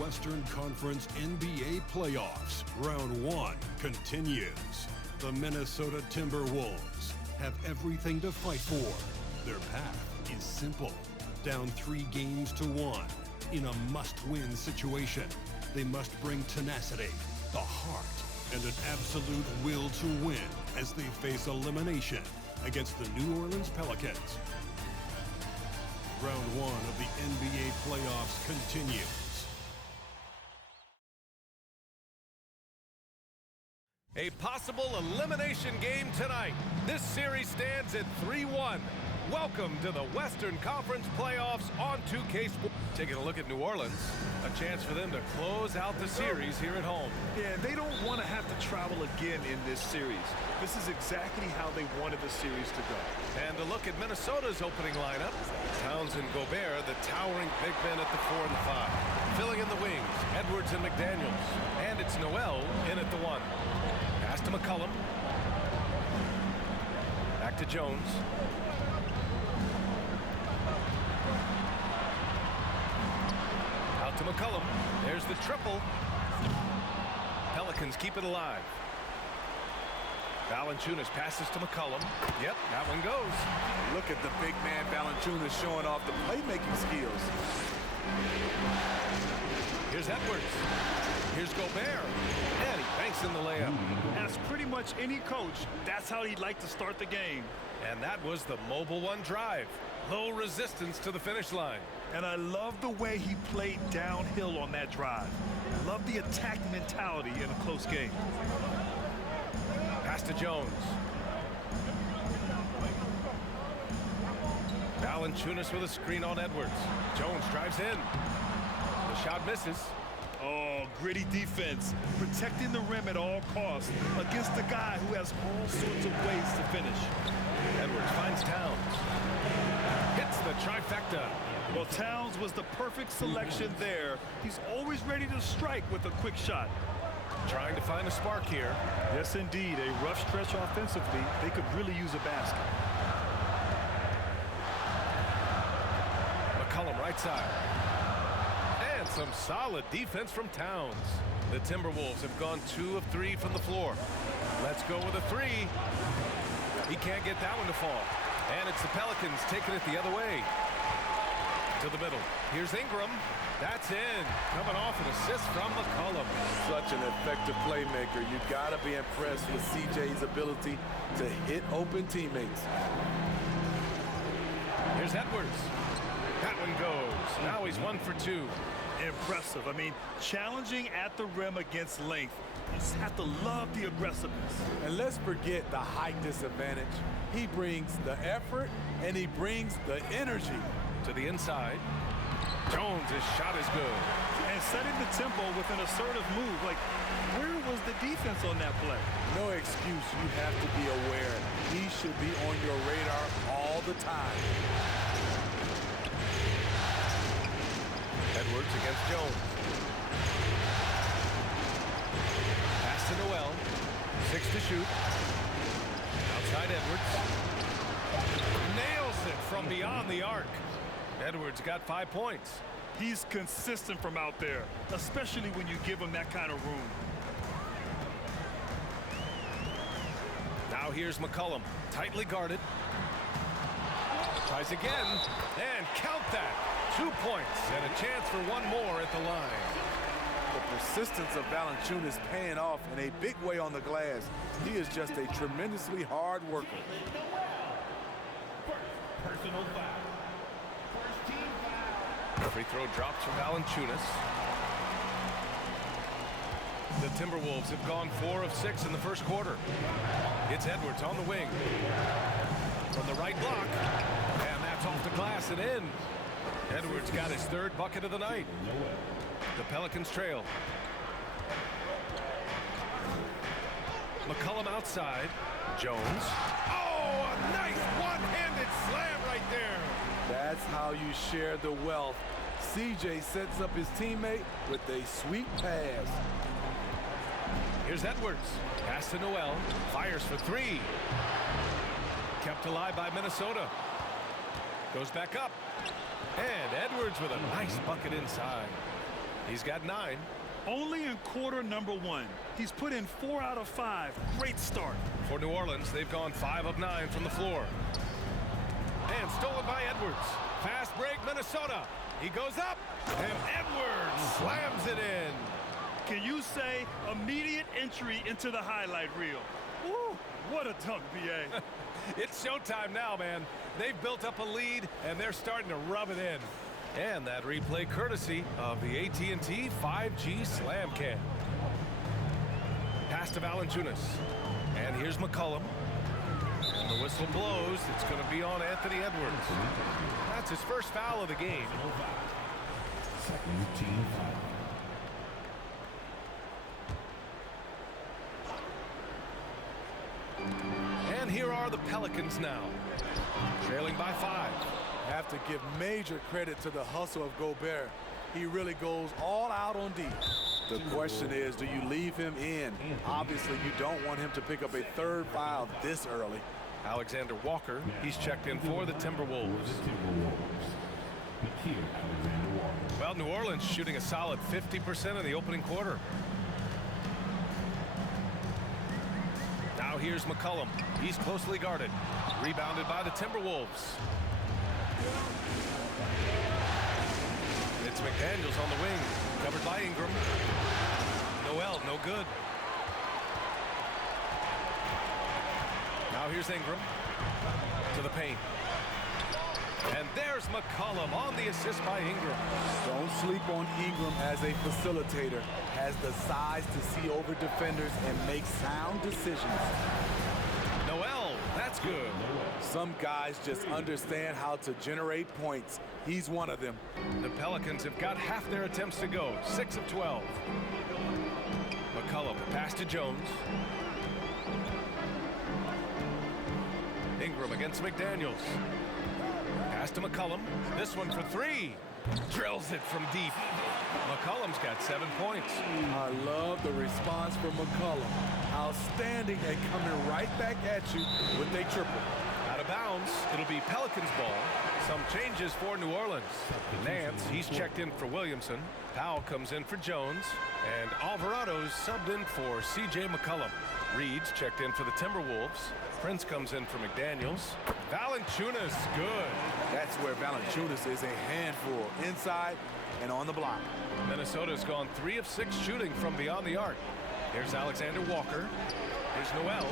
Western Conference NBA playoffs. Round 1 continues. The Minnesota Timberwolves have everything to fight for. Their path is simple. Down 3 games to 1 in a must-win situation. They must bring tenacity, the heart, and an absolute will to win as they face elimination against the New Orleans Pelicans. Round 1 of the NBA playoffs continues. A possible elimination game tonight. This series stands at 3-1. Welcome to the Western Conference playoffs on 2K Sports. Taking a look at New Orleans, a chance for them to close out the series here at home. Yeah, they don't want to have to travel again in this series. This is exactly how they wanted the series to go. And a look at Minnesota's opening lineup. Towns and Gobert, the towering big men at the 4 and the 5. Filling in the wings, Edwards and McDaniels. And it's Noel in at the 1. Pass to McCollum. Back to Jones. Out to McCollum. There's the triple. Pelicans keep it alive. Valanciunas passes to McCollum. Yep, that one goes. Look at the big man Valanciunas showing off the playmaking skills. Here's Edwards. Here's Gobert. And he banks in the layup. As pretty much any coach, that's how he'd like to start the game. And that was the mobile 1 drive. Low resistance to the finish line. And I love the way he played downhill on that drive. Love the attack mentality in a close game. Pass to Jones. Valanciunas with a screen on Edwards. Jones drives in. The shot misses. Oh, gritty defense. Protecting the rim at all costs against a guy who has all sorts of ways to finish. Edwards finds Towns. Hits the trifecta. Well, Towns was the perfect selection there. He's always ready to strike with a quick shot. Trying to find a spark here. Yes, indeed. A rough stretch offensively. They could really use a basket. McCollum right side. And some solid defense from Towns. The Timberwolves have gone 2 of 3 from the floor. Let's go with a 3. He can't get that one to fall. And it's the Pelicans taking it the other way. To the middle. Here's Ingram. That's in. Coming off an assist from McCollum. Such an effective playmaker. You got to be impressed with CJ's ability to hit open teammates. Here's Edwards. That one goes. Now he's 1 for 2. Impressive. I mean, challenging at the rim against length. You just have to love the aggressiveness. And let's forget the height disadvantage. He brings the effort and he brings the energy. To the inside. Jones' shot is good. And setting the tempo with an assertive move. Like, where was the defense on that play? No excuse. You have to be aware. He should be on your radar all the time. Edwards against Jones. Pass to Noel. 6 to shoot. Outside Edwards. Nails it from beyond the arc. Edwards got 5 points. He's consistent from out there, especially when you give him that kind of room. Now here's McCollum, tightly guarded. Tries again, and count that. 2 points and a chance for 1 more at the line. The persistence of Valanciunas paying off in a big way on the glass. He is just a tremendously hard worker. Personal foul. First team foul. Free throw drops for Valanciunas. The Timberwolves have gone 4 of 6 in the first quarter. It's Edwards on the wing. From the right block. And that's off the glass and in. Edwards got his 3rd bucket of the night. The Pelicans trail. McCollum outside. Jones. Oh, a nice one-handed slam right there. That's how you share the wealth. CJ sets up his teammate with a sweet pass. Here's Edwards. Pass to Noel. Fires for 3. Kept alive by Minnesota. Goes back up. And Edwards with a nice bucket inside. He's got 9. Only in quarter number 1. He's put in 4 out of 5. Great start. For New Orleans, they've gone 5 of 9 from the floor. And stolen by Edwards. Fast break, Minnesota. He goes up, and Edwards slams it in. Can you say immediate entry into the highlight reel? Woo, what a dunk, B.A. It's showtime now, man. They've built up a lead, and they're starting to rub it in. And that replay courtesy of the AT&T 5G Slam Cam. Pass to Valanciunas. And here's McCollum. And the whistle blows. It's going to be on Anthony Edwards. That's his first foul of the game. Second team foul. And here are the Pelicans now, trailing by 5. Have to give major credit to the hustle of Gobert. He really goes all out on D. The question is, do you leave him in? Obviously, you don't want him to pick up a 3rd foul this early. Alexander Walker, he's checked in for the Timberwolves. Well, New Orleans shooting a solid 50% in the opening quarter. Now here's McCollum. He's closely guarded. Rebounded by the Timberwolves. It's McDaniels on the wing. Covered by Ingram. Noel, no good. Now here's Ingram. To the paint. And there's McCollum on the assist by Ingram. Don't sleep on Ingram as a facilitator. Has the size to see over defenders and make sound decisions. Noel, that's good. Some guys just understand how to generate points. He's one of them. The Pelicans have got half their attempts to go. 6 of 12. McCollum, pass to Jones. Ingram against McDaniels. Pass to McCollum. This one for 3. Drills it from deep. McCollum's got 7 points. I love the response from McCollum. Outstanding at coming right back at you with a triple. Out of bounds. It'll be Pelicans ball. Some changes for New Orleans. Nance, he's checked in for Williamson. Powell comes in for Jones. And Alvarado's subbed in for C.J. McCollum. Reed's checked in for the Timberwolves. Prince comes in for McDaniels. Valanciunas, good. That's where Valanciunas is a handful, inside and on the block. Minnesota's gone 3 of 6 shooting from beyond the arc. Here's Alexander Walker. Here's Noel.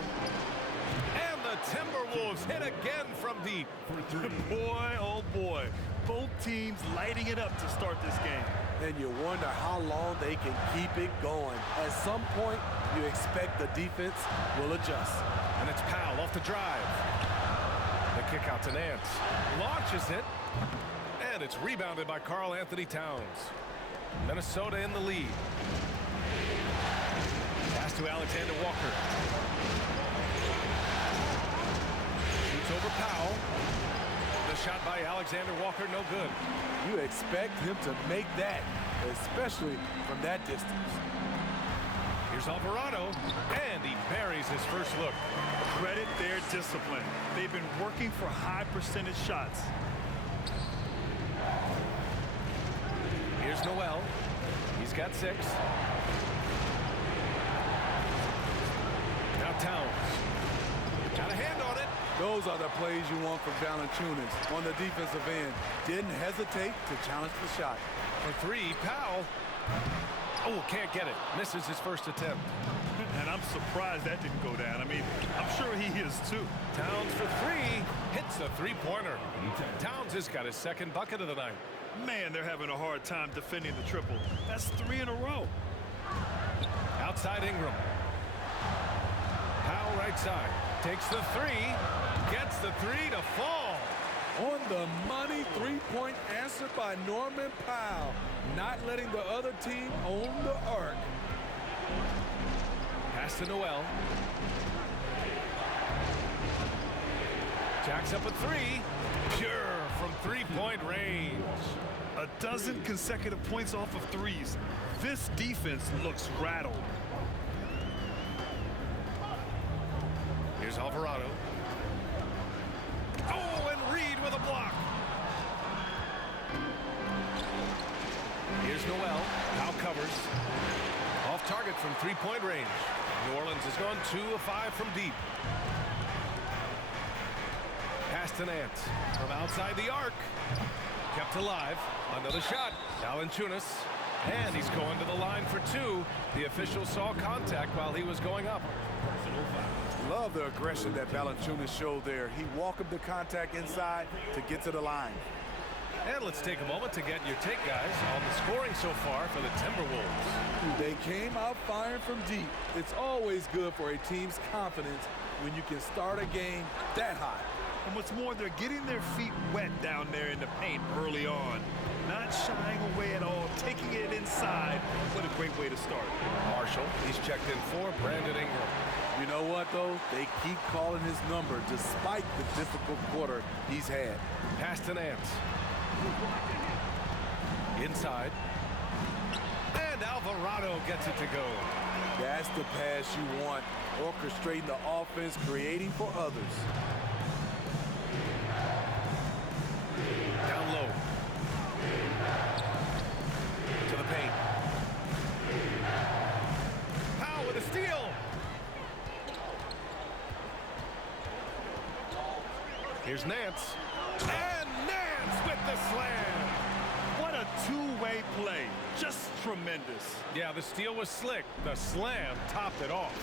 And the Timberwolves hit again from deep. Boy, oh boy. Both teams lighting it up to start this game. And you wonder how long they can keep it going. At some point, you expect the defense will adjust. And it's Powell off the drive. The kick out to Nance. Launches it. And it's rebounded by Karl Anthony Towns. Minnesota in the lead. Pass to Alexander Walker. Shoots over Powell. The shot by Alexander Walker, no good. You expect him to make that, especially from that distance. Here's Alvarado, and he buries his first look. Credit their discipline. They've been working for high percentage shots. Here's Noel. He's got 6. Now Towns. Got a hand on it. Those are the plays you want from Valanciunas on the defensive end. Didn't hesitate to challenge the shot. For 3, Powell. Oh, can't get it. Misses his first attempt. And I'm surprised that didn't go down. I mean, I'm sure he is too. Towns for 3. Hits the 3-pointer. Towns has got his 2nd bucket of the night. Man, they're having a hard time defending the triple. That's 3 in a row. Outside Ingram. Powell right side. Takes the 3. Gets the 3 to fall. On the money, 3-point answer by Norman Powell. Not letting the other team own the arc. Pass to Noel. Jacks up a 3. Pure from 3-point range. A dozen consecutive points off of 3s. This defense looks rattled. Here's Alvarado. Oh, and Reed with a block. Here's Noel. Powell three-point range. New Orleans has gone 2 of 5 from deep. Pass to Nance from outside the arc. Kept alive. Another shot. Valanciunas. And he's going to the line for 2. The official saw contact while he was going up. Love the aggression that Valanciunas showed there. He welcomed the contact inside to get to the line. And let's take a moment to get your take, guys, on the scoring so far for the Timberwolves. They came out firing from deep. It's always good for a team's confidence when you can start a game that hot. And what's more, they're getting their feet wet down there in the paint early on. Not shying away at all, taking it inside. What a great way to start. Marshall, he's checked in for Brandon Ingram. You know what, though? They keep calling his number despite the difficult quarter he's had. Pass to Nance. Inside. And Alvarado gets it to go. That's the pass you want. Orchestrating the offense, creating for others. Down low. To the paint. Powell with a steal. Here's Nance. And Nance with the slam. What a two-way play. Just tremendous. Yeah, the steal was slick. The slam topped it off.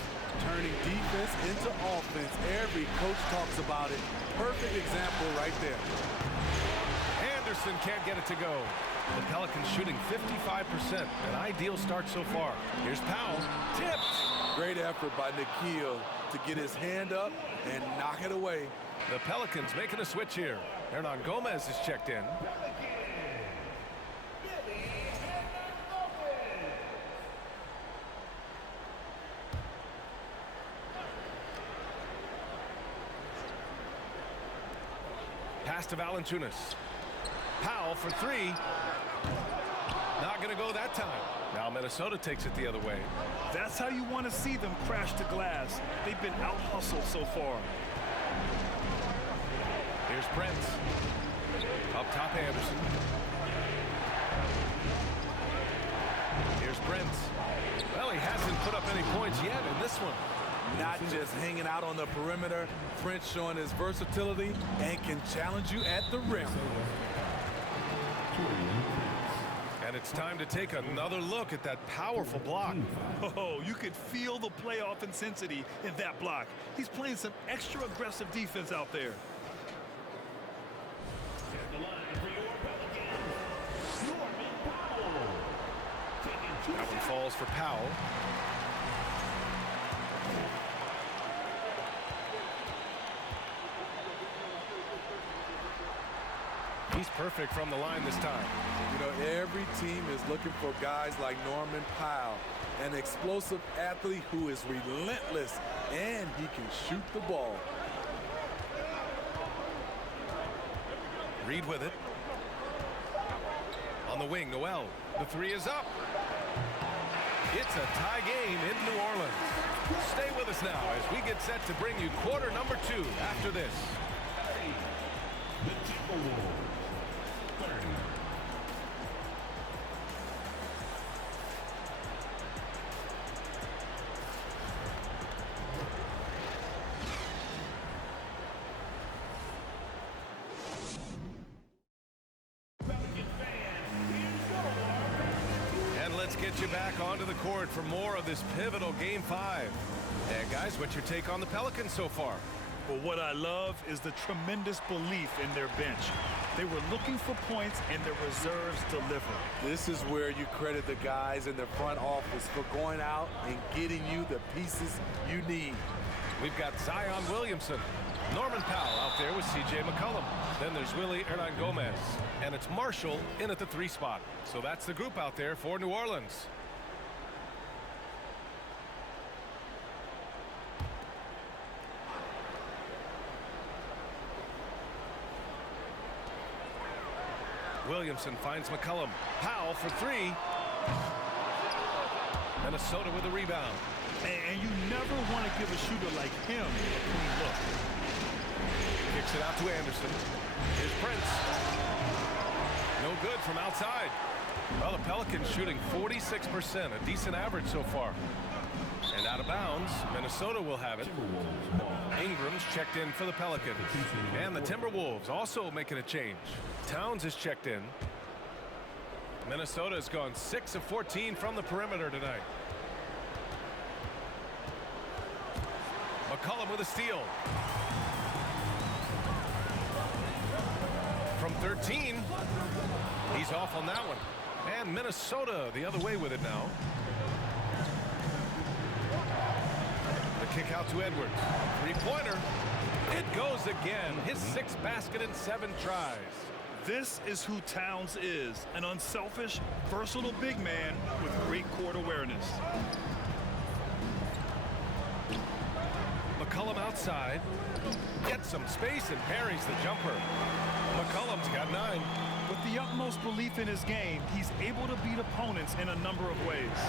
Turning defense into offense. Every coach talks about it. Perfect example right there. Anderson can't get it to go. The Pelicans shooting 55%. An ideal start so far. Here's Powell. Tipped. Great effort by Nikhil to get his hand up and knock it away. The Pelicans making a switch here. Hernan Gomez is checked in. Pass to Valanciunas. Powell for 3. Not going to go that time. Now Minnesota takes it the other way. That's how you want to see them crash the glass. They've been out-hustled so far. Here's Prince. Up top, Anderson. Here's Prince. Well, he hasn't put up any points yet in this one. Not just hanging out on the perimeter. Prince showing his versatility and can challenge you at the rim. And it's time to take another look at that powerful block. Oh, you could feel the playoff intensity in that block. He's playing some extra aggressive defense out there. That one falls for Powell. He's perfect from the line this time. You know, every team is looking for guys like Norman Powell, an explosive athlete who is relentless, and he can shoot the ball. Reed with it. On the wing, Noel. The 3 is up. It's a tie game in New Orleans. Stay with us now as we get set to bring you quarter number 2 after this. Let's get you back onto the court for more of this pivotal Game 5. And guys, what's your take on the Pelicans so far? Well, what I love is the tremendous belief in their bench. They were looking for points, and their reserves delivered. This is where you credit the guys in the front office for going out and getting you the pieces you need. We've got Zion Williamson, Norman Powell out there with C.J. McCollum. Then there's Willie Hernan Gomez. And it's Marshall in at the 3 spot. So that's the group out there for New Orleans. Williamson finds McCollum. Powell for 3. Minnesota with a rebound. And you never want to give a shooter like him a clean look. Kicks it out to Anderson. Here's Prince. No good from outside. Well, the Pelicans shooting 46%, a decent average so far. And out of bounds, Minnesota will have it. Ingram's checked in for the Pelicans. And the Timberwolves also making a change. Towns is checked in. Minnesota has gone 6 of 14 from the perimeter tonight. McCollum with a steal. From 13, he's off on that one. And Minnesota the other way with it now. The kick out to Edwards. Three-pointer. It goes again. His 6th basket in 7 tries. This is who Towns is, an unselfish, versatile big man with great court awareness. McCollum outside. Gets some space and parries the jumper. McCollum's got 9. With the utmost belief in his game, he's able to beat opponents in a number of ways.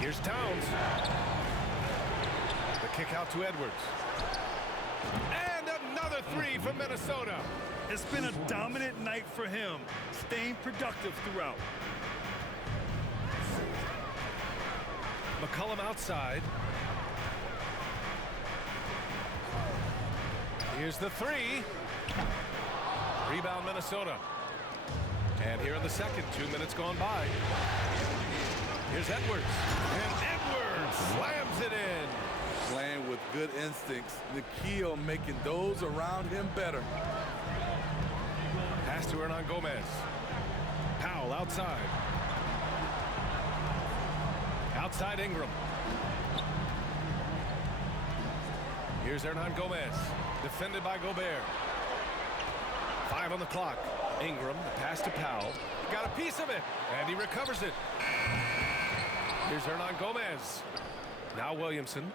Here's Towns. The kick out to Edwards. And another 3 from Minnesota. It's been a dominant night for him, staying productive throughout. McCollum outside. Here's the 3. Rebound Minnesota. And here in the second, 2 minutes gone by. Here's Edwards. And Edwards slams it in. Playing with good instincts. The key on making those around him better. Pass to Hernan Gomez. Powell outside. Outside Ingram. Here's Hernan Gomez. Defended by Gobert. 5 on the clock. Ingram, the pass to Powell. Got a piece of it, and he recovers it. Here's Hernan Gomez. Now Williamson.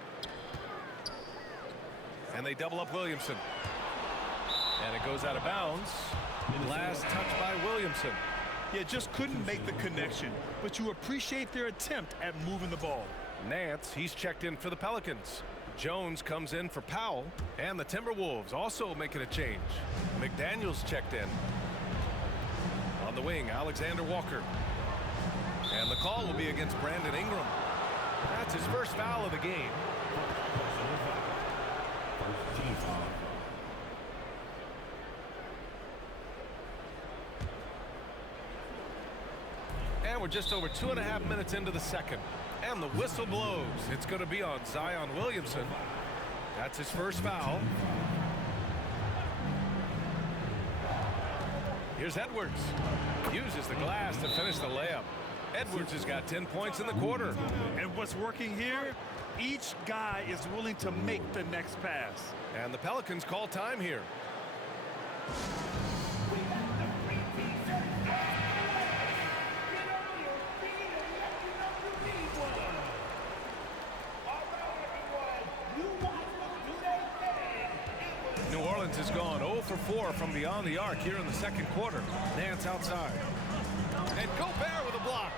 And they double up Williamson. And it goes out of bounds. Last touch by Williamson. Yeah, just couldn't make the connection, but you appreciate their attempt at moving the ball. Nance, he's checked in for the Pelicans. Jones comes in for Powell, and the Timberwolves also making a change. McDaniels checked in. On the wing, Alexander Walker. And the call will be against Brandon Ingram. That's his first foul of the game. And we're just over 2.5 minutes into the second. And the whistle blows. It's going to be on Zion Williamson. That's his first foul. Here's Edwards. Uses the glass to finish the layup. Edwards has got 10 points in the quarter. And what's working here? Each guy is willing to make the next pass. And the Pelicans call time here. New Orleans has gone 0 for 4 from beyond the arc here in the second quarter. Nance outside. And Gobert with a block.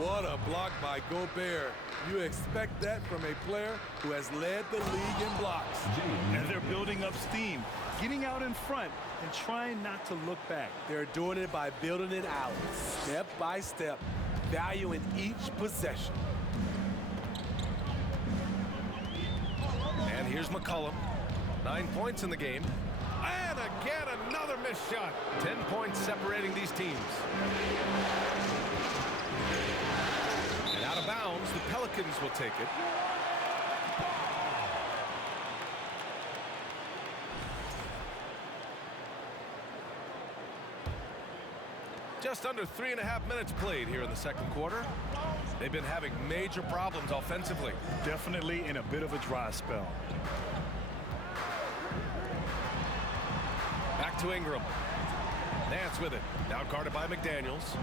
What a block by Gobert. You expect that from a player who has led the league in blocks. And they're building up steam, getting out in front and trying not to look back. They're doing it by building it out, step by step, valuing each possession. And here's McCollum. 9 points in the game. And again, another missed shot. 10 points separating these teams. And out of bounds, the Pelicans will take it. Just under 3.5 minutes played here in the second quarter. They've been having major problems offensively. Definitely in a bit of a dry spell. Back to Ingram. Nance with it. Now guarded by McDaniels.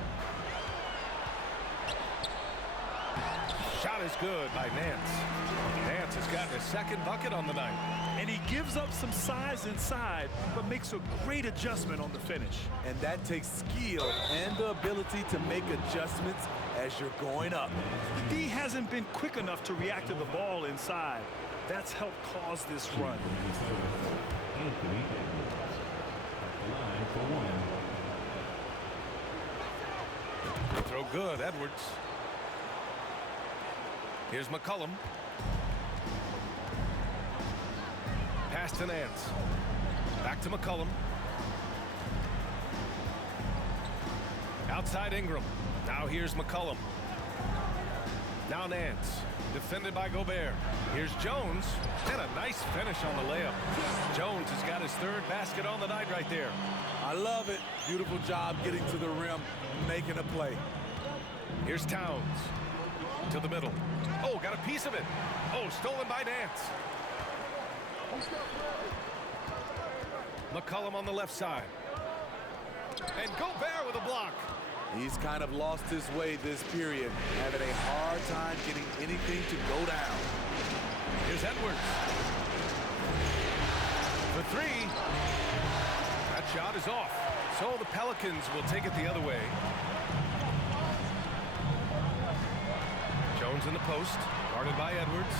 Shot is good by Nance. Nance has gotten his second bucket on the night. And he gives up some size inside, but makes a great adjustment on the finish. And that takes skill and the ability to make adjustments as you're going up. The D hasn't been quick enough to react to the ball inside. That's helped cause this run. Throw good, Edwards. Here's McCollum. Pass to Nance. Back to McCollum. Outside Ingram. Now here's McCollum. Now Nance. Defended by Gobert. Here's Jones. And a nice finish on the layup. Jones has got his third basket on the night right there. I love it. Beautiful job getting to the rim, making a play. Here's Towns. To the middle. Oh, got a piece of it. Oh, stolen by Nance. McCollum on the left side. And Gobert with a block. He's kind of lost his way this period, having a hard time getting anything to go down. Here's Edwards. For three. That shot is off. So the Pelicans will take it the other way. Jones in the post, guarded by Edwards.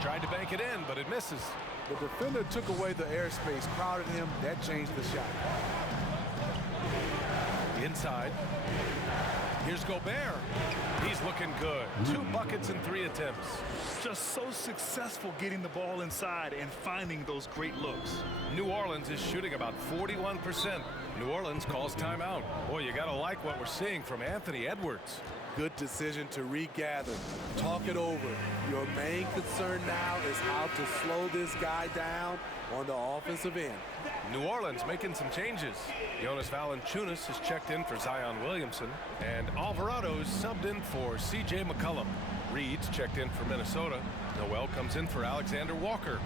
Tried to bank it in, but it misses. The defender took away the airspace, crowded him. That changed the shot. Inside. Here's Gobert. He's looking good. 2 buckets in 3 attempts. Just so successful getting the ball inside and finding those great looks. New Orleans is shooting about 41%. New Orleans calls timeout. Boy, you got to like what we're seeing from Anthony Edwards. Good decision to regather. Talk it over. Your main concern now is how to slow this guy down on the offensive end. New Orleans making some changes. Jonas Valanciunas has checked in for Zion Williamson, and Alvarado's subbed in for C.J. McCollum. Reed's checked in for Minnesota. Noel comes in for Alexander Walker.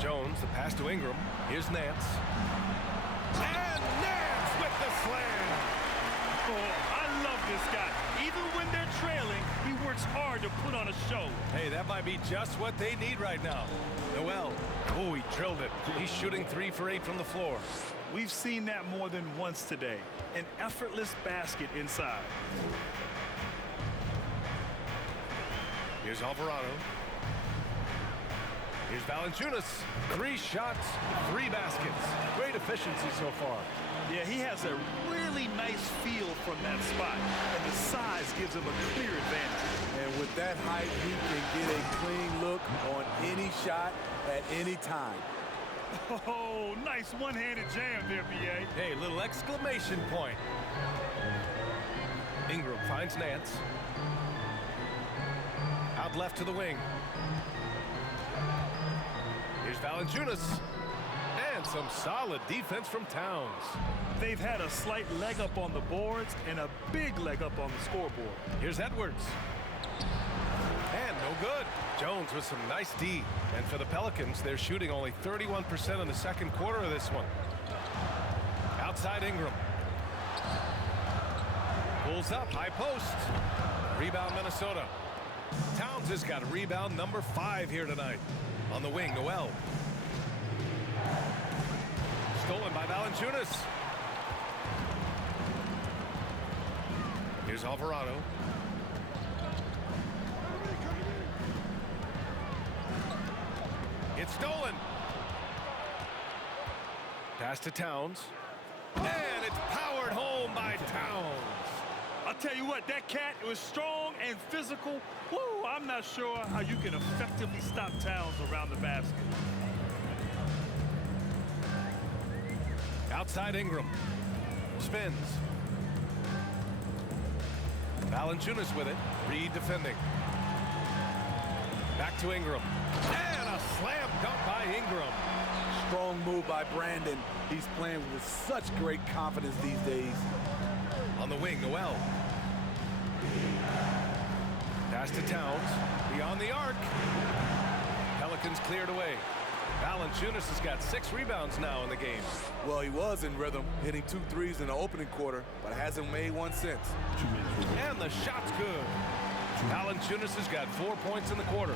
Jones, the pass to Ingram. Here's Nance. And Nance with the slam. Oh, I love this guy. Even when they're trailing, he works hard to put on a show. Hey, that might be just what they need right now. Noel. Oh, he drilled it. He's shooting 3 for 8 from the floor. We've seen that more than once today. An effortless basket inside. Here's Alvarado. Here's Valanciunas. 3 shots, 3 baskets. Great efficiency so far. Yeah, he has a really nice feel from that spot, and the size gives him a clear advantage. And with that height, he can get a clean look on any shot at any time. Oh, nice one-handed jam there, B.A. Hey, little exclamation point. Ingram finds Nance. Out left to the wing. Here's Valanciunas. And some solid defense from Towns. They've had a slight leg up on the boards and a big leg up on the scoreboard. Here's Edwards. And no good. Jones with some nice D. And for the Pelicans, they're shooting only 31% in the second quarter of this one. Outside Ingram. Pulls up, high post. Rebound Minnesota. Towns has got rebound number 5 here tonight. On the wing, Noel. Stolen by Valanciunas. Here's Alvarado. It's stolen. Pass to Towns. And it's powered home by Towns. I'll tell you what, that cat was strong and physical. Woo, I'm not sure how you can effectively stop Towns around the basket. Outside Ingram. Spins. Valanciunas with it. Reed defending. Back to Ingram. And a slam dunk by Ingram. Strong move by Brandon. He's playing with such great confidence these days. On the wing, Noel. Pass to Towns. Beyond the arc. Pelicans cleared away. Valanciunas has got 6 rebounds now in the game. Well, he was in rhythm, hitting 2 threes in the opening quarter, but hasn't made one since. And the shot's good. Valanciunas has got 4 points in the quarter.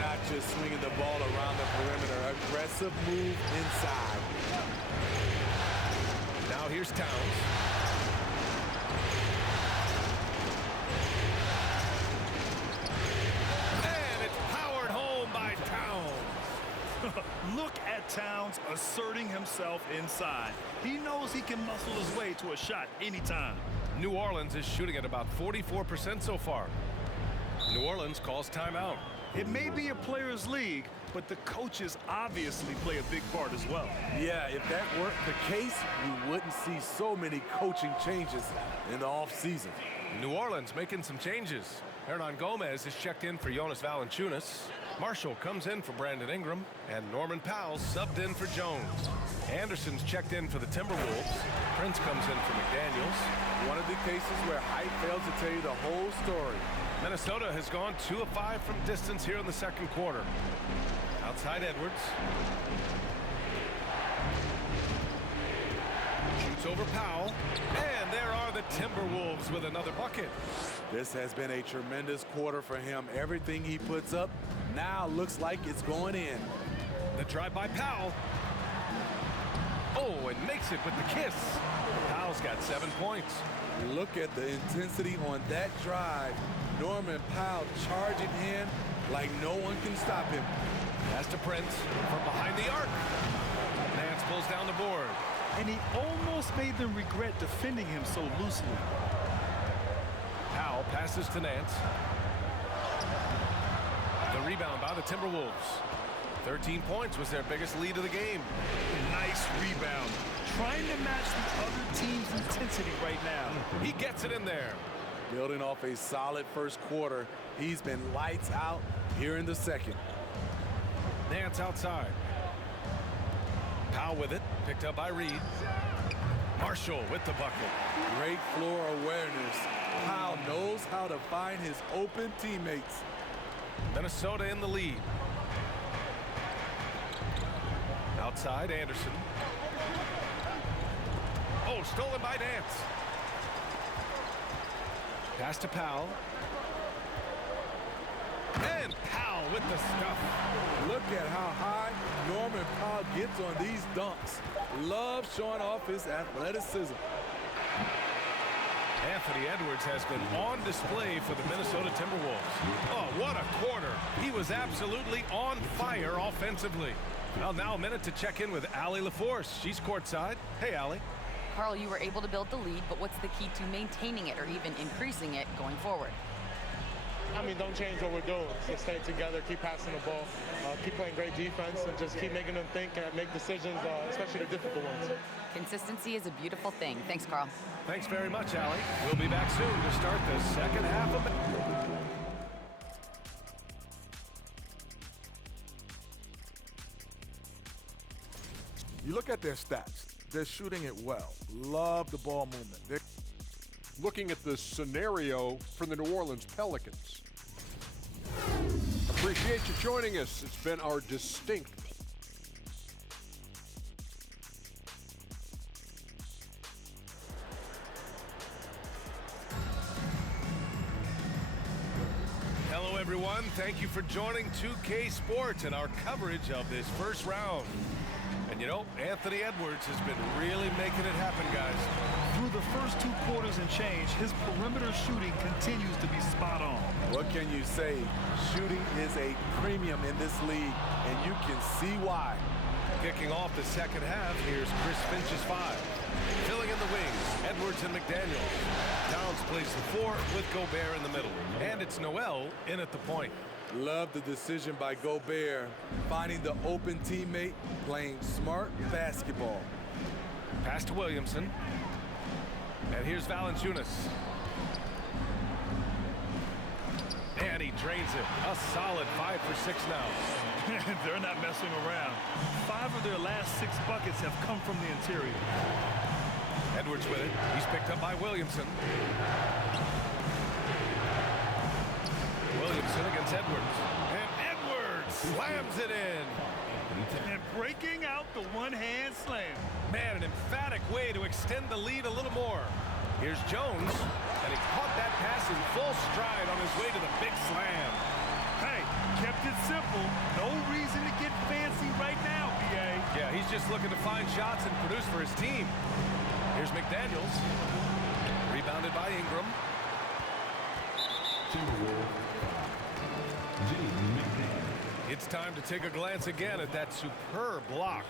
Not just swinging the ball around the perimeter, aggressive move inside. Now here's Towns. And it's powered home by Towns. Look at Towns asserting himself inside. He knows he can muscle his way to a shot anytime. New Orleans is shooting at about 44% so far. New Orleans calls timeout. It may be a players' league, but the coaches obviously play a big part as well. Yeah, if that weren't the case, we wouldn't see so many coaching changes in the offseason. New Orleans making some changes. Hernan Gomez is checked in for Jonas Valanciunas. Marshall comes in for Brandon Ingram, and Norman Powell subbed in for Jones. Anderson's checked in for the Timberwolves. Prince comes in for McDaniels. One of the cases where height fails to tell you the whole story. Minnesota has gone 2 of 5 from distance here in the second quarter. Outside Edwards. Shoots over Powell. And there are the Timberwolves with another bucket. This has been a tremendous quarter for him. Everything he puts up now looks like it's going in. The drive by Powell. Oh, and makes it with the kiss. Powell's got 7 points. Look at the intensity on that drive. Norman Powell charging in like no one can stop him. Pass to Prince from behind the arc. Nance pulls down the board. And he almost made them regret defending him so loosely. Powell passes to Nance. The rebound by the Timberwolves. 13 points was their biggest lead of the game. Nice rebound. Trying to match the other team's intensity right now. He gets it in there. Building off a solid first quarter, he's been lights out here in the second. Nance outside. Powell with it, picked up by Reed. Marshall with the bucket. Great floor awareness. Powell knows how to find his open teammates. Minnesota in the lead. Outside, Anderson. Oh, stolen by Nance. Pass to Powell. And Powell with the stuff. Look at how high Norman Powell gets on these dunks. Love showing off his athleticism. Anthony Edwards has been on display for the Minnesota Timberwolves. Oh, what a quarter. He was absolutely on fire offensively. Well, now a minute to check in with Allie LaForce. She's courtside. Hey, Allie. Carl, you were able to build the lead, but what's the key to maintaining it or even increasing it going forward? I mean, don't change what we're doing. Just stay together, keep passing the ball, keep playing great defense, and just keep making them think and make decisions, especially the difficult ones. Consistency is a beautiful thing. Thanks, Carl. Thanks very much, Allie. We'll be back soon to start the second half of it. You look at their stats. They're shooting it well. Love the ball movement. Looking at the scenario for the New Orleans Pelicans. Appreciate you joining us. It's been our distinct Hello, everyone. Thank you for joining 2K Sports and our coverage of this first round. And you know, Anthony Edwards has been really making it happen, guys. Through the first 2 quarters and change, his perimeter shooting continues to be spot on. What can you say? Shooting is a premium in this league, and you can see why. Kicking off the second half, here's Chris Finch's 5. Filling in the wings, Edwards and McDaniels. Towns plays the 4 with Gobert in the middle. And it's Noel in at the point. Love the decision by Gobert, finding the open teammate, playing smart basketball. Pass to Williamson. And here's Valanciunas. And he drains it. A solid 5 for 6 now. They're not messing around. 5 of their last 6 buckets have come from the interior. Edwards with it. He's picked up by Williamson. Williamson against Edwards. And Edwards slams it in. And breaking out the one-hand slam. Man, an emphatic way to extend the lead a little more. Here's Jones. And he caught that pass in full stride on his way to the big slam. Hey, kept it simple. No reason to get fancy right now, BA. Yeah, he's just looking to find shots and produce for his team. Here's McDaniels. Rebounded by Ingram. Timberwolves. Jaden McDaniels. It's time to take a glance again at that superb block.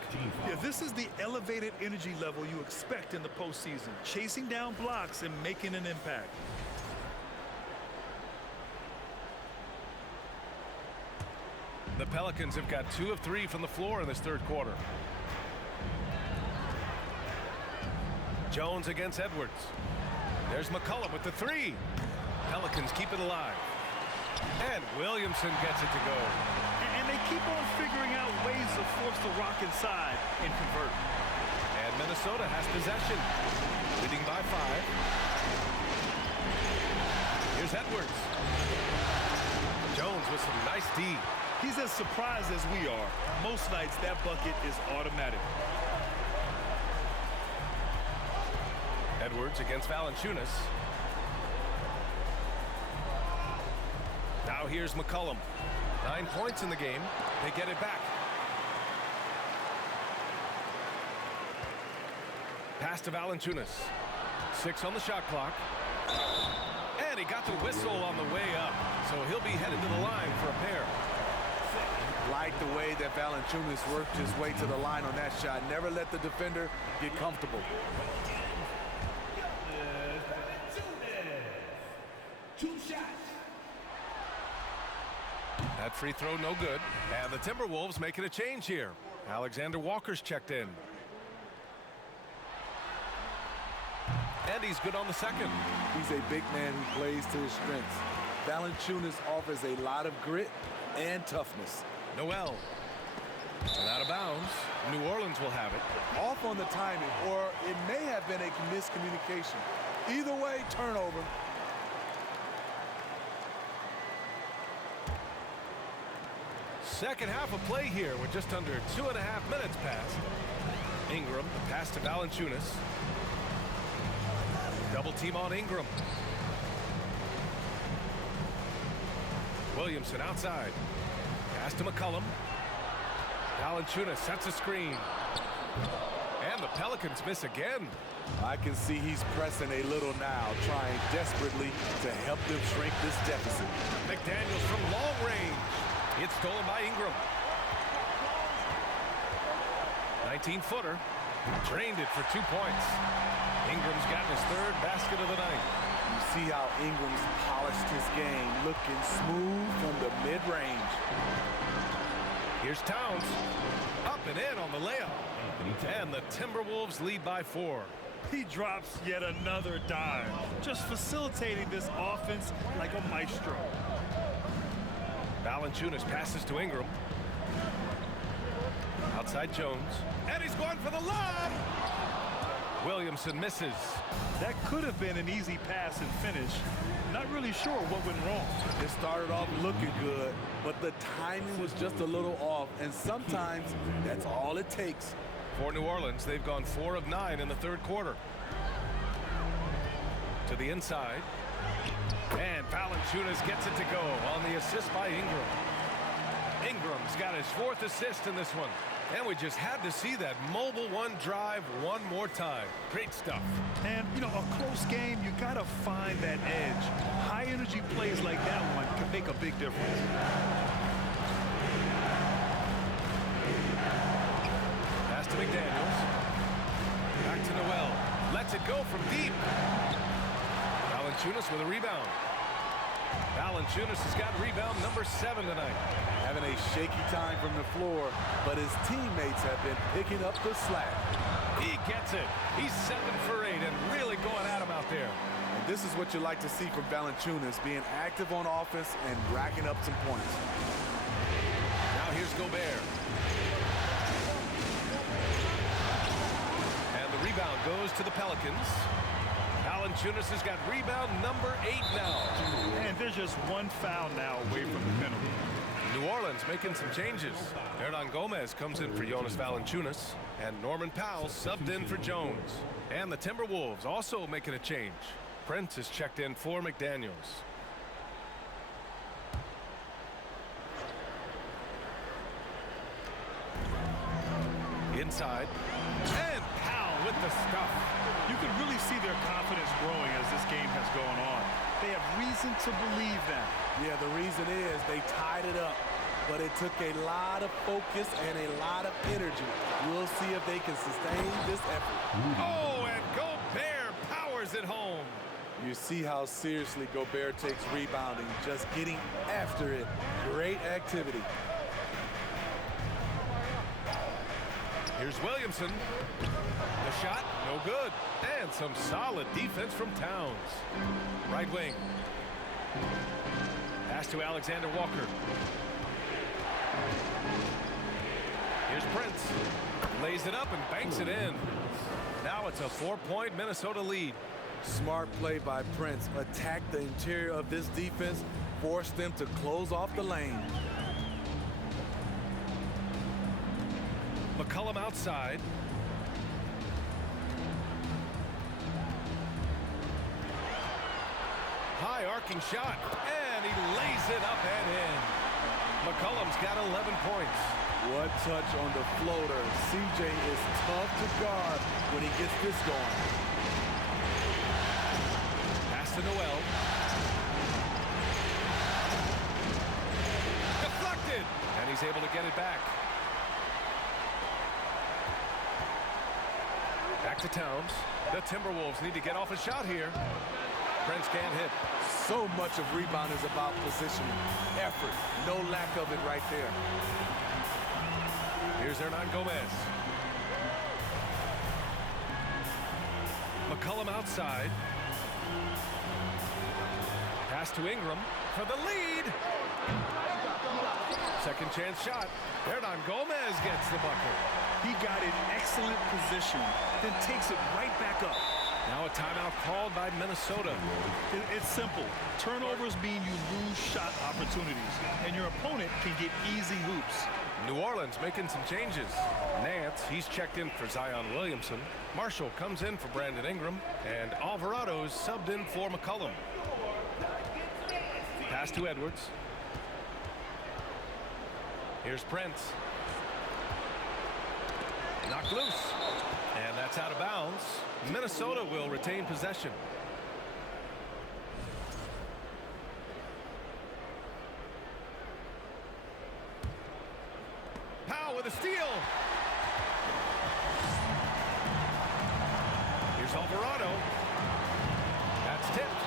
Yeah, this is the elevated energy level you expect in the postseason. Chasing down blocks and making an impact. The Pelicans have got 2 of 3 from the floor in this third quarter. Jones against Edwards. There's McCollum with the 3. Pelicans keep it alive. And Williamson gets it to go. And they keep on figuring out ways to force the rock inside and convert. And Minnesota has possession, leading by 5. Here's Edwards. Jones with some nice D. He's as surprised as we are. Most nights, that bucket is automatic. Edwards against Valanciunas. Now here's McCollum. 9 points in the game. They get it back. Pass to Valanciunas. 6 on the shot clock. And he got the whistle on the way up. So he'll be headed to the line for a pair. Like the way that Valanciunas worked his way to the line on that shot. Never let the defender get comfortable. That free throw no good. And the Timberwolves making a change here. Alexander Walker's checked in. And he's good on the second. He's a big man who plays to his strengths. Valanciunas offers a lot of grit and toughness. Noel. And out of bounds. New Orleans will have it. Off on the timing, or it may have been a miscommunication. Either way, turnover. Second half of play here with just under 2.5 minutes passed. Ingram, the pass to Valanciunas. Double team on Ingram. Williamson outside. Pass to McCollum. Valanciunas sets a screen. And the Pelicans miss again. I can see he's pressing a little now, trying desperately to help them shrink this deficit. McDaniels from long range. It's stolen by Ingram. 19-footer. Drained it for 2 points. Ingram's gotten his 3rd basket of the night. You see how Ingram's polished his game, looking smooth from the mid-range. Here's Towns. Up and in on the layup. And the Timberwolves lead by 4. He drops yet another dime, just facilitating this offense like a maestro. Valanciunas passes to Ingram. Outside Jones. And he's going for the lob! Williamson misses. That could have been an easy pass and finish. Not really sure what went wrong. It started off looking good, but the timing was just a little off, and sometimes that's all it takes. For New Orleans, they've gone 4 of 9 in the third quarter. To the inside. And Valanciunas gets it to go on the assist by Ingram. Ingram's got his 4th assist in this one. And we just had to see that mobile one drive one more time. Great stuff. And, you know, a close game, you got to find that edge. High energy plays like that one can make a big difference. Pass to McDaniels. Back to Noel. Lets it go from deep. Valanciunas with a rebound. Valanciunas has got rebound number 7 tonight. Having a shaky time from the floor, but his teammates have been picking up the slack. He gets it. He's 7 for 8 and really going at him out there. And this is what you like to see from Valanciunas, being active on offense and racking up some points. Now here's Gobert. And the rebound goes to the Pelicans. Valanciunas has got rebound number 8 now. And there's just one foul now away from the penalty. New Orleans making some changes. Hernan Gomez comes in for Jonas Valanciunas. And Norman Powell subbed in for Jones. And the Timberwolves also making a change. Prince is checked in for McDaniels. Inside. And Powell with the stuff. You can really see their confidence growing as this game has gone on. They have reason to believe that. Yeah, the reason is they tied it up. but it took a lot of focus and a lot of energy. We'll see if they can sustain this effort. Oh, and Gobert powers it home. You see how seriously Gobert takes rebounding, just getting after it. Great activity. Here's Williamson. The shot, no good. And some solid defense from Towns. Right wing. Pass to Alexander Walker. Here's Prince. Lays it up and banks it in. Now it's a 4-point Minnesota lead. Smart play by Prince. Attack the interior of this defense. Force them to close off the lane. McCollum outside. High arcing shot, and he lays it up and in. McCollum's got 11 points. What touch on the floater. CJ is tough to guard when he gets this going. Pass to Noel. Deflected, and he's able to get it back. Back to Towns. The Timberwolves need to get off a shot here. Prince can't hit. So much of rebound is about positioning. Effort. No lack of it right there. Here's Hernan Gomez. McCollum outside. Pass to Ingram for the lead. Second chance shot. Hernan Gomez gets the bucket. He got in excellent position, then takes it right back up. Now a timeout called by Minnesota. It's simple. Turnovers mean you lose shot opportunities, and your opponent can get easy hoops. New Orleans making some changes. Nance, he's checked in for Zion Williamson. Marshall comes in for Brandon Ingram, and Alvarado's subbed in for McCollum. Pass to Edwards. Here's Prince. Knocked loose. And that's out of bounds. Minnesota will retain possession. Powell with a steal. Here's Alvarado. That's tipped.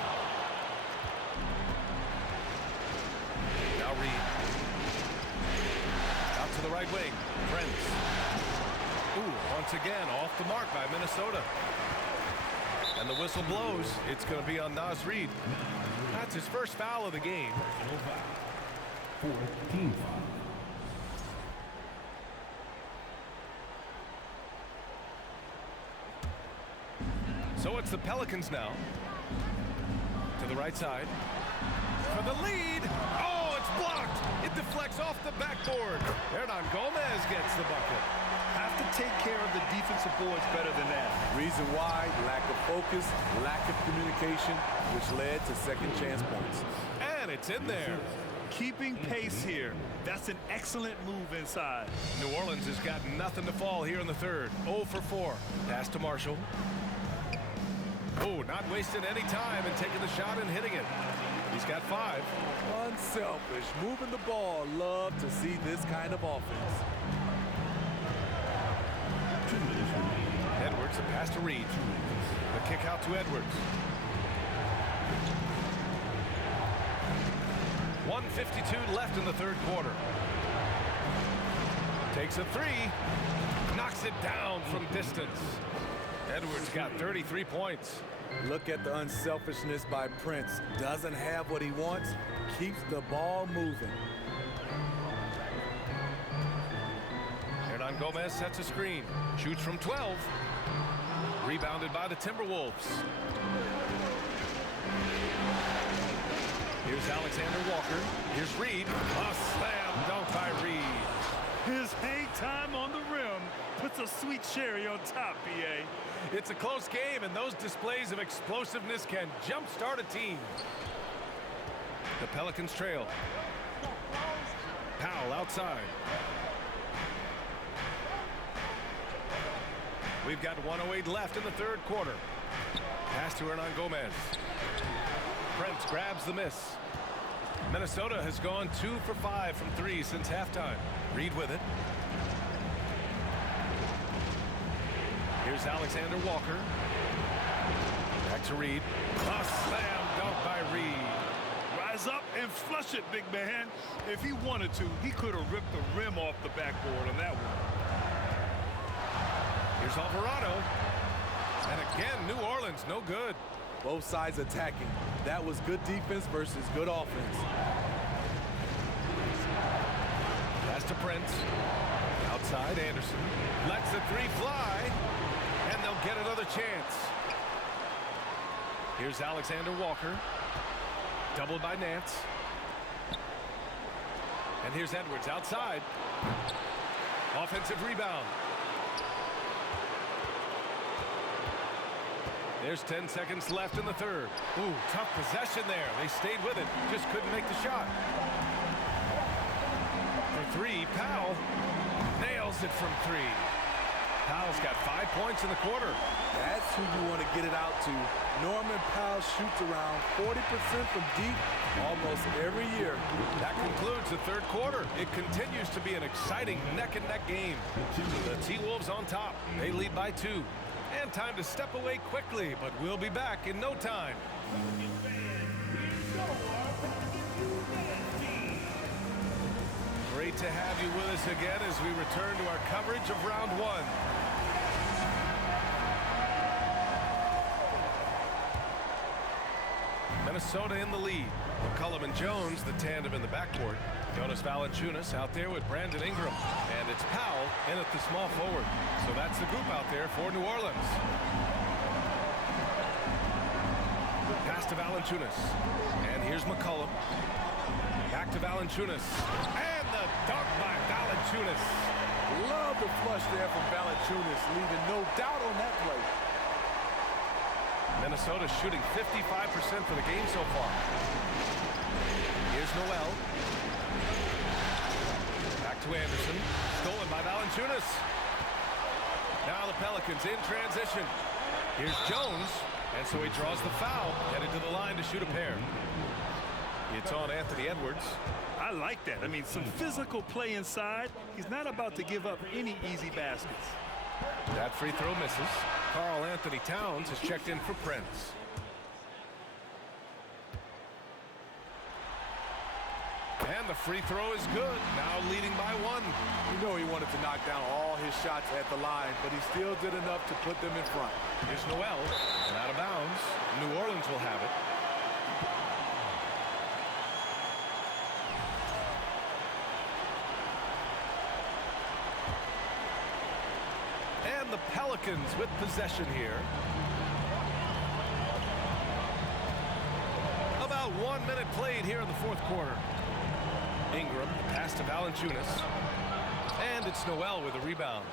Now Reed. Out to the right wing. Prince. Ooh, once again off the mark by Minnesota. And the whistle blows. It's going to be on Naz Reid. That's his first foul of the game. Fourth team foul. So it's the Pelicans now. To the right side. For the lead. Oh, it's blocked. It deflects off the backboard. Hernan Gomez gets the bucket. Have to take care of the defensive boards better than that. Reason why, lack of focus, lack of communication, which led to second chance points. And it's in there. Keeping pace here. That's an excellent move inside. New Orleans has got nothing to fall here in the third. 0 for 4. Pass to Marshall. Oh, not wasting any time and taking the shot and hitting it. He's got 5. Unselfish, moving the ball. Love to see this kind of offense. Edwards, a pass to Reed. The kick out to Edwards. 1:52 left in the third quarter. Takes a 3. Knocks it down from distance. Edwards got 33 points. Look at the unselfishness by Prince. Doesn't have what he wants, keeps the ball moving. Hernan Gomez sets a screen. Shoots from 12. Rebounded by the Timberwolves. Here's Alexander Walker. Here's Reed. A slam dunk by Reed. His hang time on the rim puts a sweet cherry on top, BA. It's a close game, and those displays of explosiveness can jumpstart a team. The Pelicans trail. Powell outside. We've got 1:08 left in the third quarter. Pass to Hernan Gomez. Prince grabs the miss. Minnesota has gone 2 for 5 from 3 since halftime. Reed with it. Here's Alexander Walker. Back to Reed. A slam dunk by Reed. Rise up and flush it, big man. If he wanted to, he could have ripped the rim off the backboard on that one. Here's Alvarado. And again, New Orleans, no good. Both sides attacking. That was good defense versus good offense. Pass to Prince. Outside, Anderson. Lets the three fly. And they'll get another chance. Here's Alexander Walker. Doubled by Nance. And here's Edwards outside. Offensive rebound. There's 10 seconds left in the third. Ooh, tough possession there. They stayed with it. Just couldn't make the shot. For three, Powell nails it from three. Powell's got 5 points in the quarter. That's who you want to get it out to. Norman Powell shoots around 40% from deep almost every year. That concludes the third quarter. It continues to be an exciting neck-and-neck game. The T-Wolves on top. They lead by 2. And time to step away quickly, but we'll be back in no time. Great to have you with us again as we return to our coverage of round 1. Minnesota in the lead. McCollum and Jones, the tandem in the backcourt. Jonas Valanciunas out there with Brandon Ingram. And it's Powell in at the small forward. So that's the group out there for New Orleans. Pass to Valanciunas. And here's McCollum. Back to Valanciunas. And the dunk by Valanciunas. Love the flush there from Valanciunas, leaving no doubt on that play. Minnesota shooting 55% for the game so far. Here's Noel. Back to Anderson. Stolen by Valanciunas. Now the Pelicans in transition. Here's Jones. And so he draws the foul. Headed to the line to shoot a pair. It's on Anthony Edwards. I like that. I mean, some physical play inside. He's not about to give up any easy baskets. That free throw misses. Karl Anthony Towns has checked in for Prince. And the free throw is good. Now leading by 1. You know he wanted to knock down all his shots at the line, but he still did enough to put them in front. Here's Noel. And out of bounds. New Orleans will have it. And the Pelicans with possession here. About 1 minute played here in the fourth quarter. Ingram, pass to Valanciunas. And it's Noel with a rebound.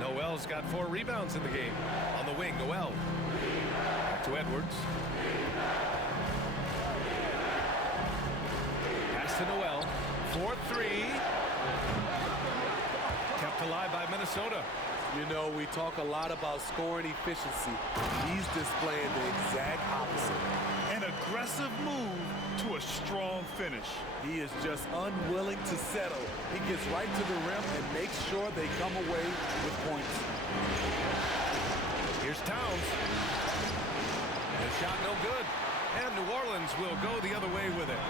Noel's got 4 rebounds in the game. On the wing, Noel. Back to Edwards. Pass to Noel. 4-3. Kept alive by Minnesota. You know, we talk a lot about scoring efficiency. He's displaying the exact opposite. An aggressive move to a strong finish. He is just unwilling to settle. He gets right to the rim and makes sure they come away with points. Here's Towns. His shot no good. And New Orleans will go the other way with it.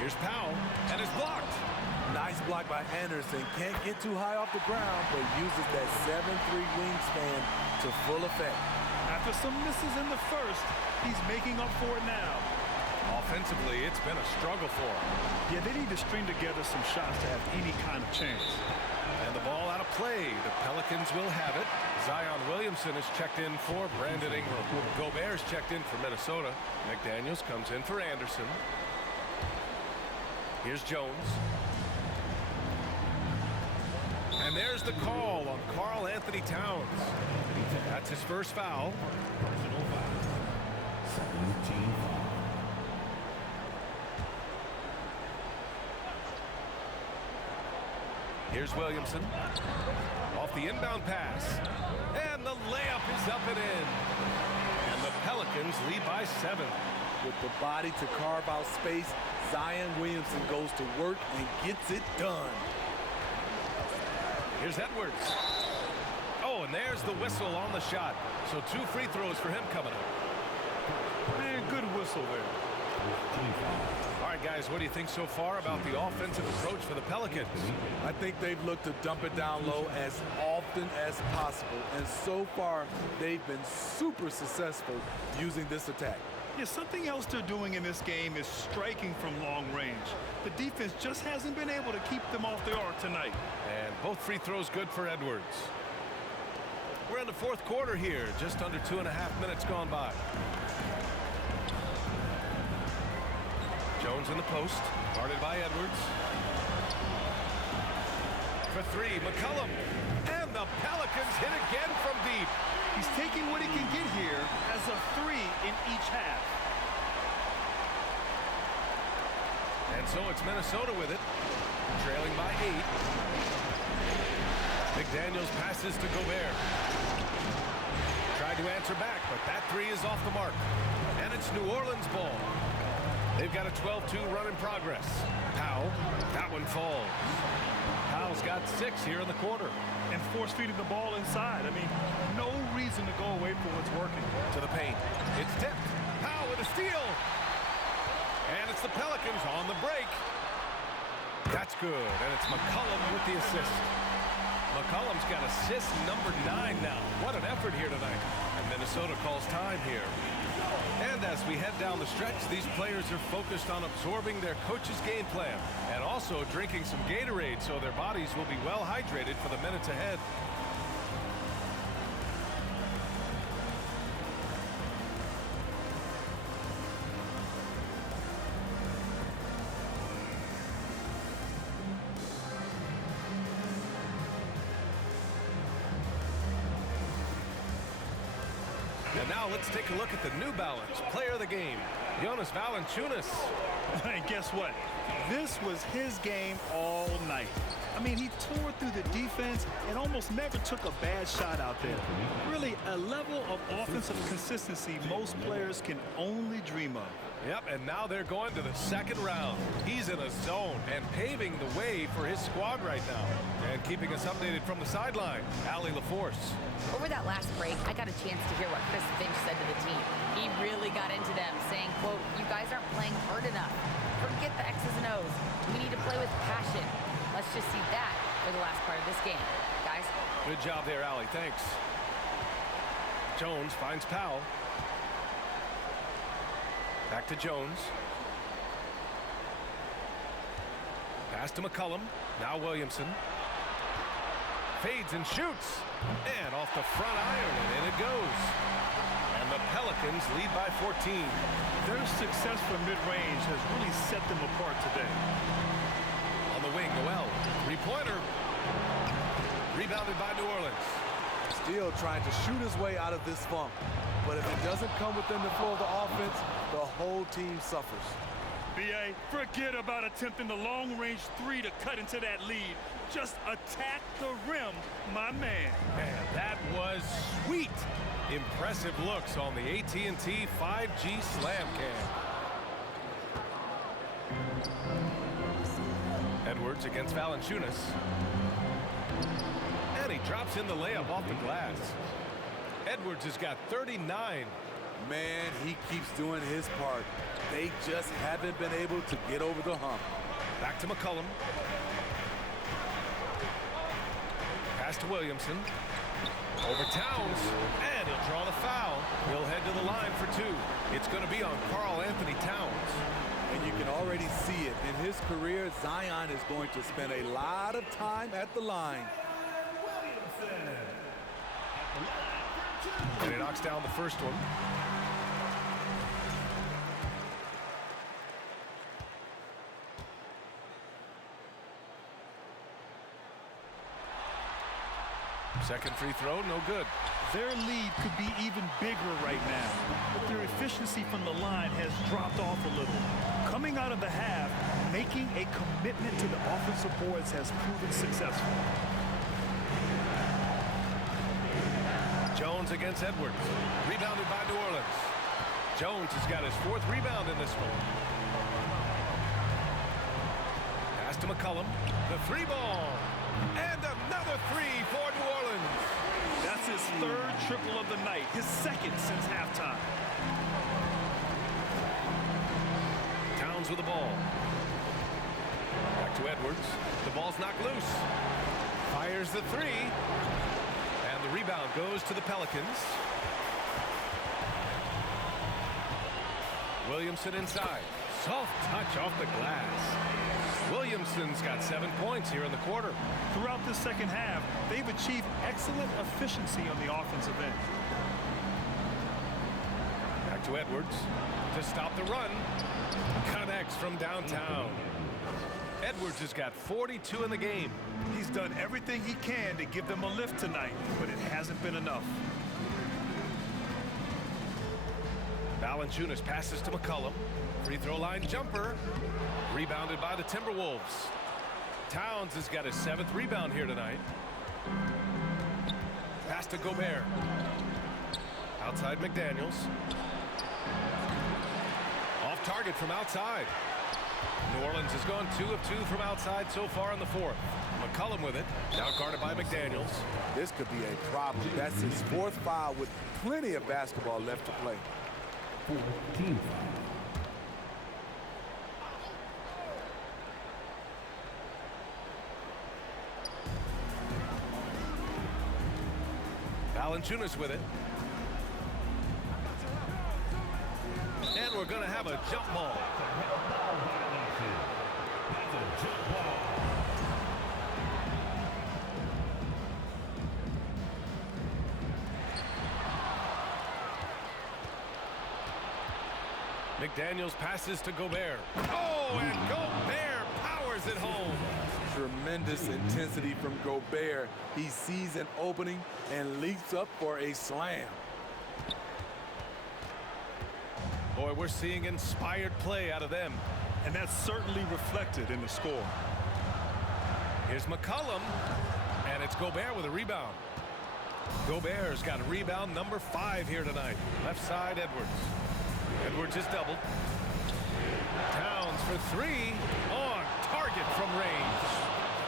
Here's Powell, and it's blocked. Nice block by Anderson. Can't get too high off the ground, but uses that 7'3" wingspan to full effect. After some misses in the first, he's making up for it now. Offensively, it's been a struggle for him. Yeah, they need to string together some shots to have any kind of chance. And the ball out of play. The Pelicans will have it. Zion Williamson is checked in for Brandon Ingram. Gobert's checked in for Minnesota. McDaniels comes in for Anderson. Here's Jones. And there's the call on Karl Anthony Towns. That's his first foul. Personal foul. 17 foul. Here's Williamson. Off the inbound pass. And the layup is up and in. And the Pelicans lead by 7. With the body to carve out space, Zion Williamson goes to work and gets it done. Here's Edwards. Oh, and there's the whistle on the shot. So 2 free throws for him coming up. Man, good whistle there. All right, guys, what do you think so far about the offensive approach for the Pelicans? I think they've looked to dump it down low as often as possible, and so far they've been super successful using this attack. Yeah, something else they're doing in this game is striking from long range. The defense just hasn't been able to keep them off the arc tonight. And both free throws good for Edwards. We're in the 4th quarter here, just under 2.5 minutes gone by. Jones in the post, guarded by Edwards. For 3, McCollum. And the Pelicans hit again from deep. He's taking what he can get here as a 3 in each half. And so it's Minnesota with it, trailing by 8. McDaniels passes to Gobert. Tried to answer back, but that 3 is off the mark. And it's New Orleans ball. They've got a 12-2 run in progress. Powell, that one falls. Powell's got 6 here in the quarter. And force-feeding the ball inside. I mean, no reason to go away from what's working. To the paint. It's tipped. Powell with a steal. And it's the Pelicans on the break. That's good. And it's McCollum with the assist. McCollum's got assist number 9 now. What an effort here tonight. And Minnesota calls time here. And as we head down the stretch, these players are focused on absorbing their coach's game plan and also drinking some Gatorade so their bodies will be well hydrated for the minutes ahead. And now let's take a look at the New Balance player of the game, Jonas Valanciunas. And guess what? This was his game all night. I mean, he tore through the defense and almost never took a bad shot out there. Really, a level of offensive consistency most players can only dream of. Yep, and now they're going to the 2nd round. He's in a zone and paving the way for his squad right now. And keeping us updated from the sideline, Allie LaForce. Over that last break, I got a chance to hear what Chris Finch said to the team. He really got into them, saying, quote, "You guys aren't playing hard enough. Forget the X's and O's. We need to play with passion." Let's just see that for the last part of this game. Guys. Good job there, Allie. Thanks. Jones finds Powell. Back to Jones. Pass to McCollum. Now Williamson. Fades and shoots. And off the front iron, and in it goes. And the Pelicans lead by 14. Their success from mid-range has really set them apart today. On the wing, Noel. 3-pointer. Rebounded by New Orleans. Still trying to shoot his way out of this funk. But if it doesn't come within the flow of the offense, the whole team suffers. B.A., forget about attempting the long-range 3 to cut into that lead. Just attack the rim, my man. Man, that was sweet. Impressive looks on the AT&T 5G Slam Cam. Edwards against Valanciunas. And he drops in the layup off the glass. Edwards has got 39. Man, he keeps doing his part. They just haven't been able to get over the hump. Back to McCollum. Pass to Williamson. Over Towns. And he'll draw the foul. He'll head to the line for 2. It's going to be on Karl Anthony Towns. And you can already see it. In his career, Zion is going to spend a lot of time at the line. And he knocks down the first one. Second free throw, no good. Their lead could be even bigger right now, but their efficiency from the line has dropped off a little. Coming out of the half, making a commitment to the offensive boards has proven successful. Jones against Edwards. Rebounded by New Orleans. Jones has got his 4th rebound in this one. Pass to McCollum. The 3-ball. And another 3 for New Orleans. That's his 3rd triple of the night, his 2nd since halftime. Towns with the ball. Back to Edwards. The ball's knocked loose. Fires the 3. And the rebound goes to the Pelicans. Williamson inside. Soft touch off the glass. Williamson's got 7 points here in the quarter. Throughout the second half, they've achieved excellent efficiency on the offensive end. Back to Edwards to stop the run. Connects from downtown. Edwards has got 42 in the game. He's done everything he can to give them a lift tonight, but it hasn't been enough. Valanciunas passes to McCollum. Free throw line jumper. Rebounded by the Timberwolves. Towns has got his 7th rebound here tonight. Pass to Gobert. Outside McDaniels. Off target from outside. New Orleans has gone 2 of 2 from outside so far in the 4th. McCollum with it. Now guarded by McDaniels. This could be a problem. That's his 4th foul with plenty of basketball left to play. 14 Valanciunas with it. And we're going to have a jump ball. McDaniels passes to Gobert. Oh, and Gobert powers it home. Tremendous intensity from Gobert. He sees an opening and leaps up for a slam. Boy, we're seeing inspired play out of them. And that's certainly reflected in the score. Here's McCollum, and it's Gobert with a rebound. Gobert's got rebound number 5 here tonight. Left side, Edwards. Edwards is doubled. Towns for 3 on target from range.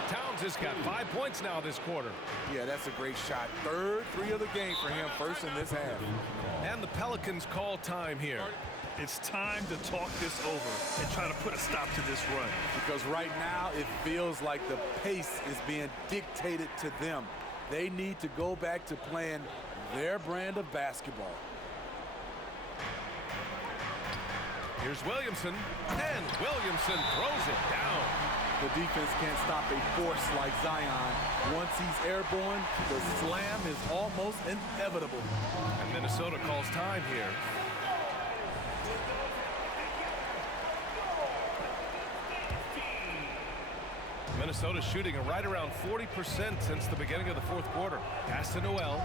Towns has got 5 points now this quarter. Yeah, that's a great shot. 3rd 3 of the game for him, 1st in this half. And the Pelicans call time here. It's time to talk this over and try to put a stop to this run. Because right now it feels like the pace is being dictated to them. They need to go back to playing their brand of basketball. Here's Williamson, and Williamson throws it down. The defense can't stop a force like Zion. Once he's airborne, the slam is almost inevitable. And Minnesota calls time here. Minnesota shooting right around 40% since the beginning of the 4th quarter. Pass to Noel.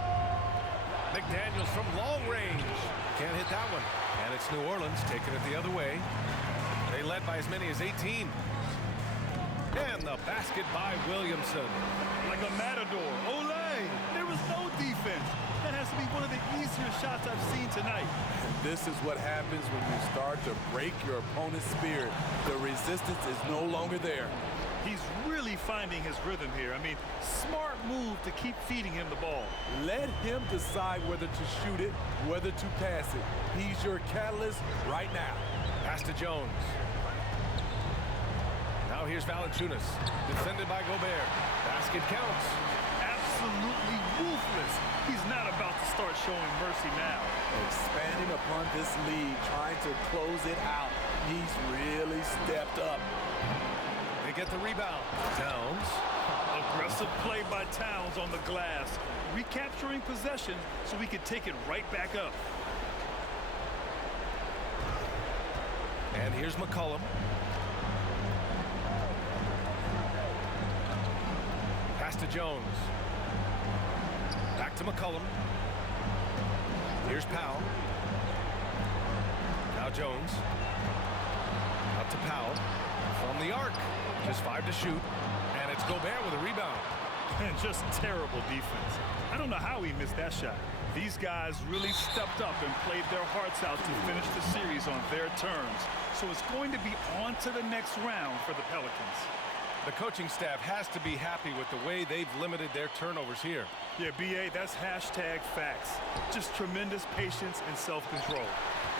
McDaniels from long range. Can't hit that one. And it's New Orleans taking it the other way. They led by as many as 18. And the basket by Williamson. Like a matador. Olay! There was no defense. That has to be one of the easier shots I've seen tonight. And this is what happens when you start to break your opponent's spirit. The resistance is no longer there. He's really finding his rhythm here. I mean, smart move to keep feeding him the ball. Let him decide whether to shoot it, whether to pass it. He's your catalyst right now. Pass to Jones. Now here's Valanciunas, defended by Gobert. Basket counts. Absolutely ruthless. He's not about to start showing mercy now. Expanding upon this lead, trying to close it out. He's really stepped up. They get the rebound. Towns. Aggressive play by Towns on the glass. Recapturing possession so we can take it right back up. And here's McCollum. Pass to Jones. Back to McCollum. Here's Powell. Now Jones. Out to Powell. From the arc. Just 5 to shoot. And it's Gobert with a rebound. And just terrible defense. I don't know how he missed that shot. These guys really stepped up and played their hearts out to finish the series on their terms. So it's going to be on to the next round for the Pelicans. The coaching staff has to be happy with the way they've limited their turnovers here. Yeah, B.A., that's hashtag facts. Just tremendous patience and self-control.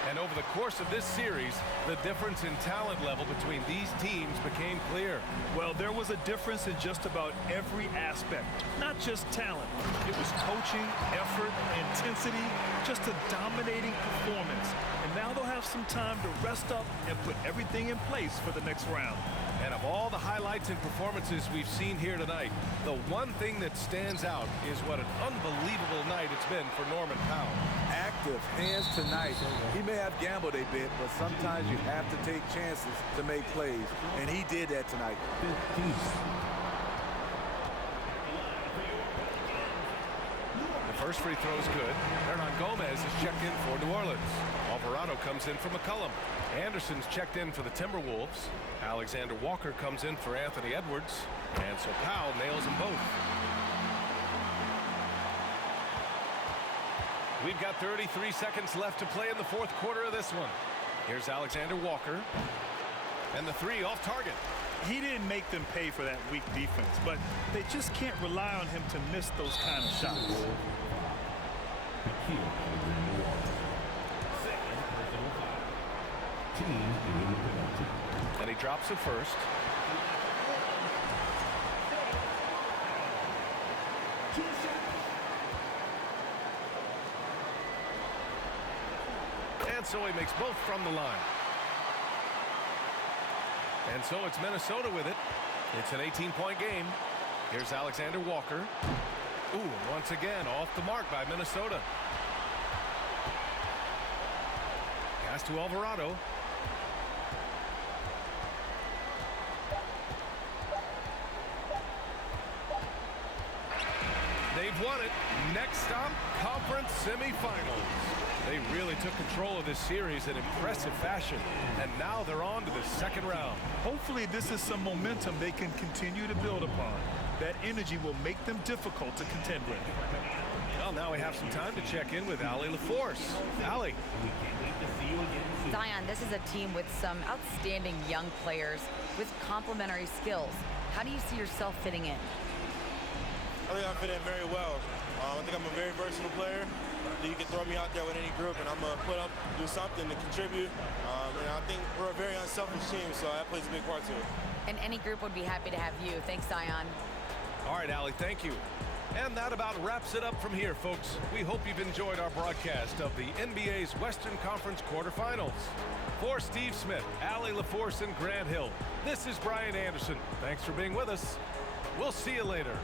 And over the course of this series, the difference in talent level between these teams became clear. Well, there was a difference in just about every aspect, not just talent. It was coaching, effort, intensity, just a dominating performance. And now they'll have some time to rest up and put everything in place for the next round. And of all the highlights and performances we've seen here tonight, the one thing that stands out is what an unbelievable night it's been for Norman Powell. Active hands tonight. He may have gambled a bit, but sometimes you have to take chances to make plays, and he did that tonight. The first free throw is good. Hernan Gomez is checked in for New Orleans. Alvarado comes in for McCollum. Anderson's checked in for the Timberwolves. Alexander Walker comes in for Anthony Edwards. And so Powell nails them both. We've got 33 seconds left to play in the fourth quarter of this one. Here's Alexander Walker. And the three off target. He didn't make them pay for that weak defense, but they just can't rely on him to miss those kind of shots. And he drops it first. And so he makes both from the line. And so it's Minnesota with it. It's an 18-point game. Here's Alexander Walker. Ooh, once again, off the mark by Minnesota. Pass to Alvarado. They've won it. Next stop, conference semifinals. They really took control of this series in impressive fashion, and now they're on to the second round. Hopefully this is some momentum they can continue to build upon. That energy will make them difficult to contend with. Well, now we have some time to check in with Allie LaForce. Allie. Zion, this is a team with some outstanding young players with complementary skills. How do you see yourself fitting in? I think I fit in very well. I think I'm a very versatile player. You can throw me out there with any group, and I'm going to put up, do something to contribute. And I think we're a very unselfish team, so that plays a big part to it. And any group would be happy to have you. Thanks, Zion. All right, Allie, thank you. And that about wraps it up from here, folks. We hope you've enjoyed our broadcast of the NBA's Western Conference quarterfinals. For Steve Smith, Allie LaForce, and Grant Hill, this is Brian Anderson. Thanks for being with us. We'll see you later.